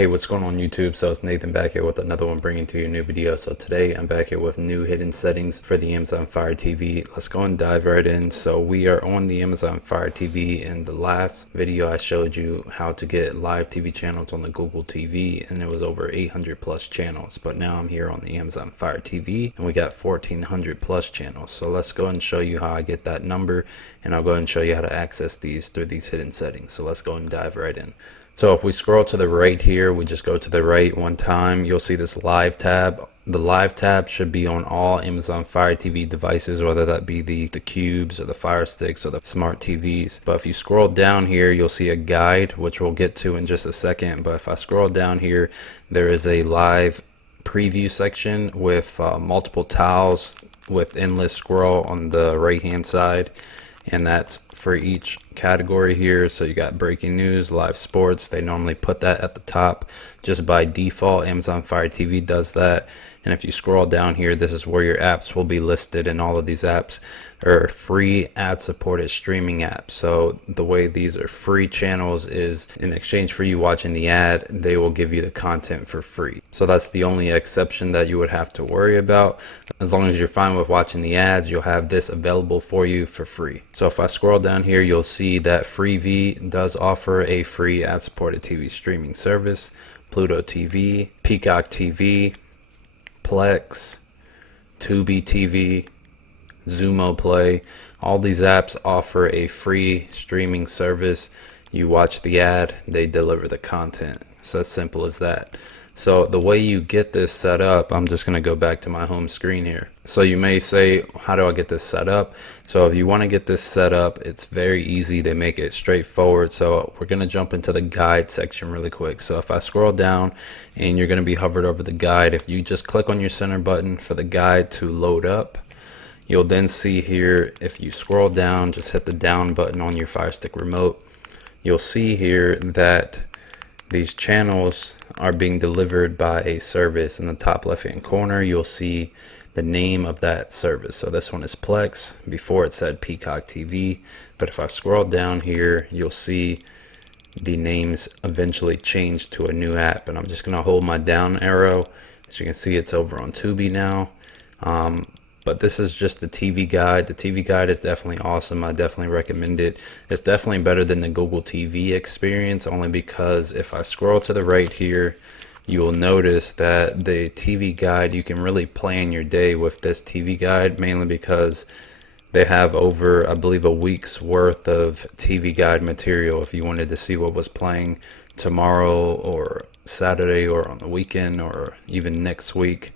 Hey, what's going on YouTube? So it's Nathan back here with another one, bringing to you a new video. So today I'm back here with new hidden settings for the Amazon Fire TV. Let's go and dive right in. So we are on the Amazon Fire TV. In the last video I showed you how to get live TV channels on the Google TV, and it was over 800 plus channels. But now I'm here on the Amazon Fire TV and we got 1400 plus channels. So let's go and show you how I get that number, and I'll go and show you how to access these through these hidden settings. So let's go and dive right in. So if we scroll to the right here, we just go to the right one time, you'll see this live tab. The live tab should be on all Amazon Fire TV devices, whether that be the Cubes or the Fire Sticks or the smart TVs. But if you scroll down here, you'll see a guide, which we'll get to in just a second. But if I scroll down here, there is a live preview section with multiple tiles with endless scroll on the right hand side, and that's for each category here. So you got breaking news, live sports. They normally put that at the top just by default. Amazon Fire TV does that. And if you scroll down here, this is where your apps will be listed, and all of these apps are free ad supported streaming apps. So the way these are free channels is, in exchange for you watching the ad, they will give you the content for free. So that's the only exception that you would have to worry about. As long as you're fine with watching the ads, you'll have this available for you for free. So if I scroll down here, you'll see that Freevee does offer a free ad supported TV streaming service. Pluto TV, Peacock TV, Plex, Tubi TV, Zumo Play. All these apps offer a free streaming service. You watch the ad, they deliver the content. It's as simple as that. So the way you get this set up, I'm just going to go back to my home screen here. So you may say, how do I get this set up? So if you want to get this set up, it's very easy. They make it straightforward. So we're going to jump into the guide section really quick. So if I scroll down, and you're going to be hovered over the guide, if you just click on your center button for the guide to load up, you'll then see here, if you scroll down, just hit the down button on your Fire Stick remote, you'll see here that these channels are being delivered by a service. In the top left hand corner, you'll see the name of that service. So this one is Plex. Before it said Peacock TV, but if I scroll down here, you'll see the names eventually change to a new app. And I'm just going to hold my down arrow. As you can see, it's over on Tubi now. But this is just the TV guide. The TV guide is definitely awesome. I definitely recommend it. It's definitely better than the Google TV experience, only because if I scroll to the right here, you will notice that the TV guide, you can really plan your day with this TV guide, mainly because they have over, I believe, a week's worth of TV guide material. If you wanted to see what was playing tomorrow or Saturday or on the weekend or even next week,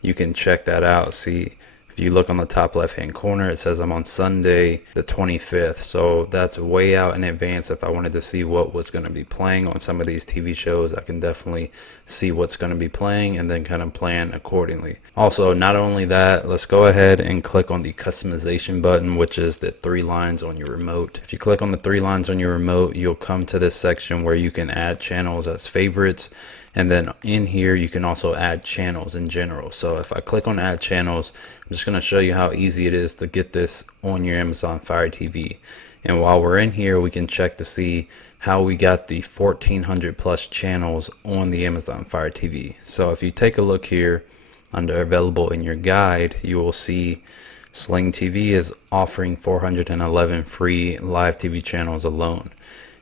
you can check that out. See, if you look on the top left hand corner, it says I'm on Sunday the 25th. So that's way out in advance. If I wanted to see what was going to be playing on some of these TV shows, I can definitely see what's going to be playing and then kind of plan accordingly. Also, not only that, let's go ahead and click on the customization button, which is the three lines on your remote. If you click on the three lines on your remote, you'll come to this section where you can add channels as favorites. And then in here, you can also add channels in general. So if I click on add channels, I'm just going to show you how easy it is to get this on your Amazon Fire TV. And while we're in here, we can check to see how we got the 1400 plus channels on the Amazon Fire TV. So if you take a look here under available in your guide, you will see Sling TV is offering 411 free live TV channels alone,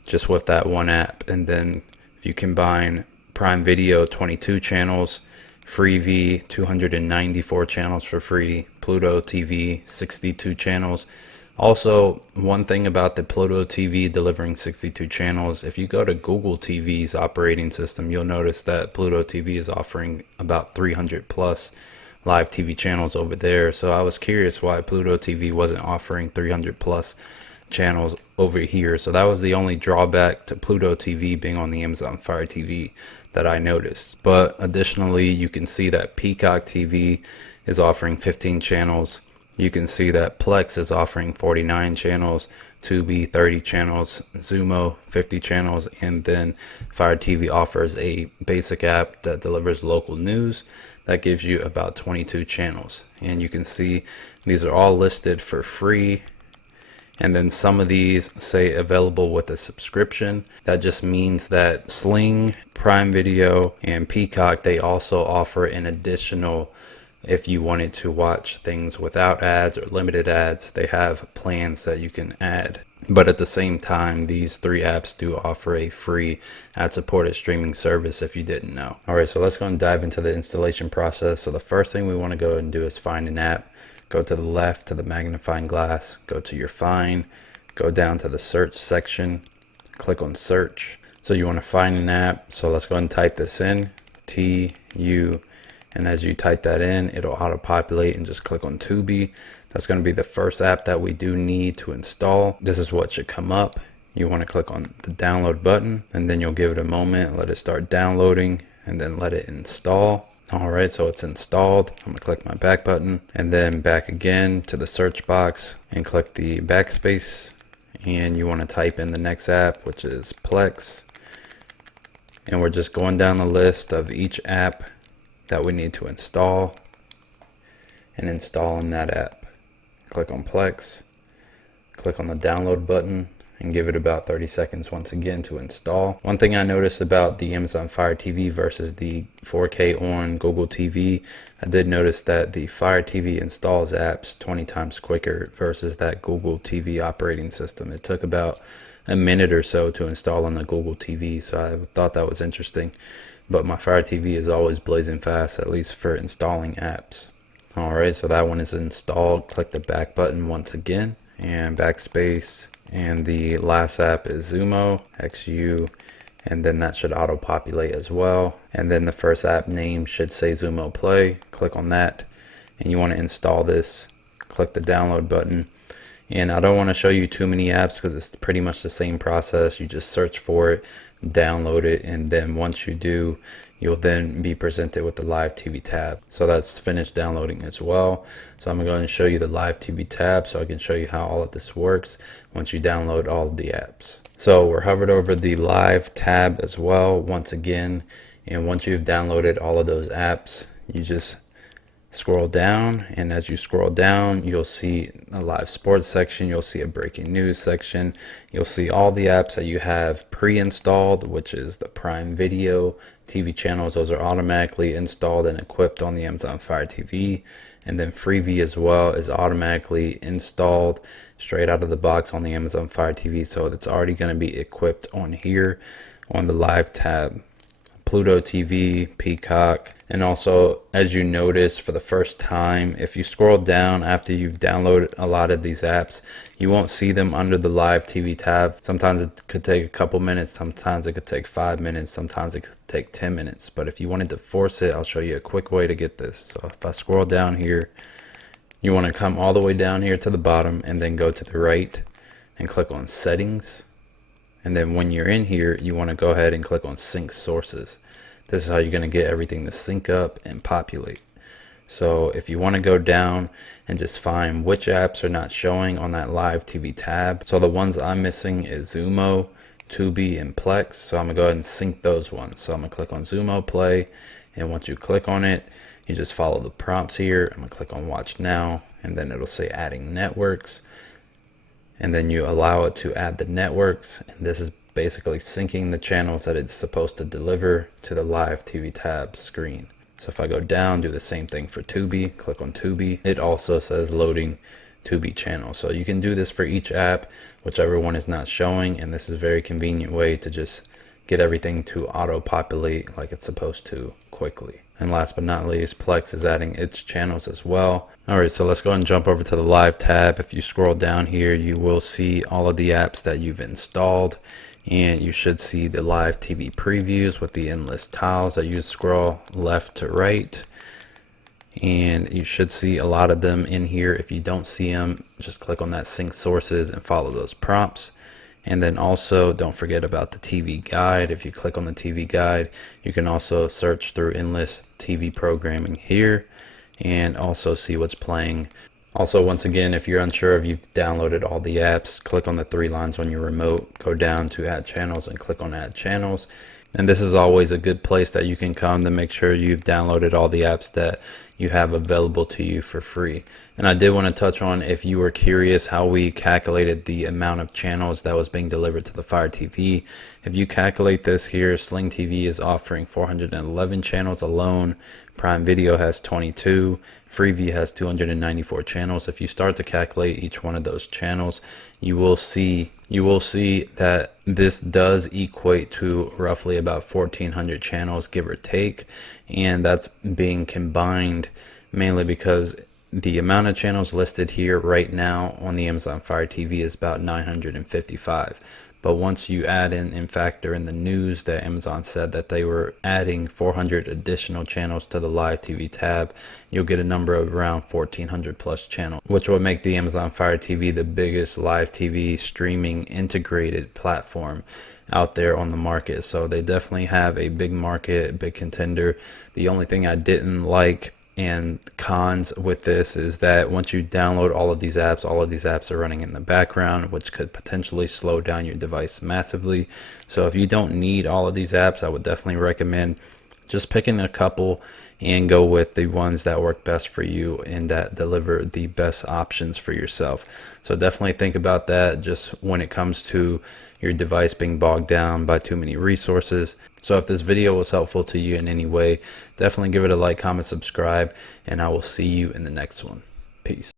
just with that one app. And then if you combine Prime Video, 22 channels, Freevee, 294 channels for free, Pluto TV, 62 channels. Also, one thing about the Pluto TV delivering 62 channels, if you go to Google TV's operating system, you'll notice that Pluto TV is offering about 300 plus live TV channels over there. So I was curious why Pluto TV wasn't offering 300 plus channels over here. So that was the only drawback to Pluto TV being on the Amazon Fire TV that I noticed. But additionally, you can see that Peacock TV is offering 15 channels. You can see that Plex is offering 49 channels, Tubi 30 channels, Zumo 50 channels, and then Fire TV offers a basic app that delivers local news that gives you about 22 channels. And you can see these are all listed for free. And then some of these say available with a subscription. That just means that Sling, Prime Video, and Peacock, they also offer an additional, if you wanted to watch things without ads or limited ads, they have plans that you can add. But at the same time, these three apps do offer a free ad-supported streaming service if you didn't know. All right, so let's go and dive into the installation process. So the first thing we want to go and do is find an app. Go to the left to the magnifying glass, go to your find, go down to the search section, click on search. So you want to find an app. So let's go and type this in, TU, and as you type that in, it'll auto-populate, and just click on Tubi. That's going to be the first app that we do need to install. This is what should come up. You want to click on the download button, and then you'll give it a moment, let it start downloading, and then let it install. All right, so it's installed. I'm gonna click my back button, and then back again to the search box and click the backspace, and you want to type in the next app, which is Plex. And we're just going down the list of each app that we need to install and installing that app. Click on Plex, click on the download button, and give it about 30 seconds once again to install. One thing I noticed about the Amazon Fire TV versus the 4K on Google TV, I did notice that the Fire TV installs apps 20 times quicker versus that Google TV operating system. It took about a minute or so to install on the Google TV, so I thought that was interesting. But my Fire TV is always blazing fast, at least for installing apps. All right, so that one is installed. Click the back button once again and backspace. And the last app is Xumo, XU, and then that should auto-populate as well. And then the first app name should say Xumo Play. Click on that, and you want to install this. Click the download button. And I don't want to show you too many apps because it's pretty much the same process. You just search for it, download it, and then once you do, you'll then be presented with the live TV tab. So that's finished downloading as well. So I'm going to show you the live TV tab so I can show you how all of this works once you download all of the apps. So we're hovered over the live tab as well once again, and once you've downloaded all of those apps, you just scroll down, and as you scroll down, you'll see a live sports section, you'll see a breaking news section, you'll see all the apps that you have pre-installed, which is the Prime Video TV channels. Those are automatically installed and equipped on the Amazon Fire TV, and then Freevee as well is automatically installed straight out of the box on the Amazon Fire TV, so it's already going to be equipped on here on the live tab. Pluto TV, Peacock, and also, as you notice for the first time, if you scroll down after you've downloaded a lot of these apps, you won't see them under the live TV tab. Sometimes it could take a couple minutes, sometimes it could take 5 minutes, sometimes it could take 10 minutes. But if you wanted to force it, I'll show you a quick way to get this. So if I scroll down here, you want to come all the way down here to the bottom and then go to the right and click on Settings. And then when you're in here, you want to go ahead and click on Sync Sources. This is how you're going to get everything to sync up and populate. So if you want to go down and just find which apps are not showing on that live TV tab. So the ones I'm missing is Xumo, Tubi, and Plex. So I'm going to go ahead and sync those ones. So I'm going to click on Xumo Play. And once you click on it, you just follow the prompts here. I'm going to click on Watch Now. And then it'll say Adding Networks. And then you allow it to add the networks, and this is basically syncing the channels that it's supposed to deliver to the live TV tab screen. So if I go down, do the same thing for Tubi, click on Tubi, it also says loading Tubi channel. So you can do this for each app, whichever one is not showing, and this is a very convenient way to just get everything to auto-populate like it's supposed to quickly. And last but not least, Plex is adding its channels as well. All right, so let's go and jump over to the live tab. If you scroll down here, you will see all of the apps that you've installed, and you should see the live TV previews with the endless tiles that you scroll left to right. And you should see a lot of them in here. If you don't see them, just click on that Sync Sources and follow those prompts. And then also don't forget about the TV guide. If you click on the TV guide, you can also search through endless TV programming here and also see what's playing. Also, once again, if you're unsure if you've downloaded all the apps, click on the 3 lines on your remote, go down to Add Channels and click on Add Channels. And this is always a good place that you can come to make sure you've downloaded all the apps that you have available to you for free. And I did want to touch on, if you were curious, how we calculated the amount of channels that was being delivered to the Fire TV. If you calculate this here, Sling TV is offering 411 channels alone. Prime Video has 22. Freeview has 294 channels. If you start to calculate each one of those channels, you will see that this does equate to roughly about 1,400 channels, give or take, and that's being combined mainly because the amount of channels listed here right now on the Amazon Fire TV is about 955. But once you add in and factor in the news that Amazon said that they were adding 400 additional channels to the live TV tab, you'll get a number of around 1,400 plus channels, which will make the Amazon Fire TV the biggest live TV streaming integrated platform out there on the market. So they definitely have a big market, big contender. The only thing I didn't like and cons with this is that once you download all of these apps are running in the background, which could potentially slow down your device massively. So if you don't need all of these apps, I would definitely recommend just picking a couple and go with the ones that work best for you and that deliver the best options for yourself. So definitely think about that just when it comes to your device being bogged down by too many resources. So if this video was helpful to you in any way, definitely give it a like, comment, subscribe, and I will see you in the next one. Peace.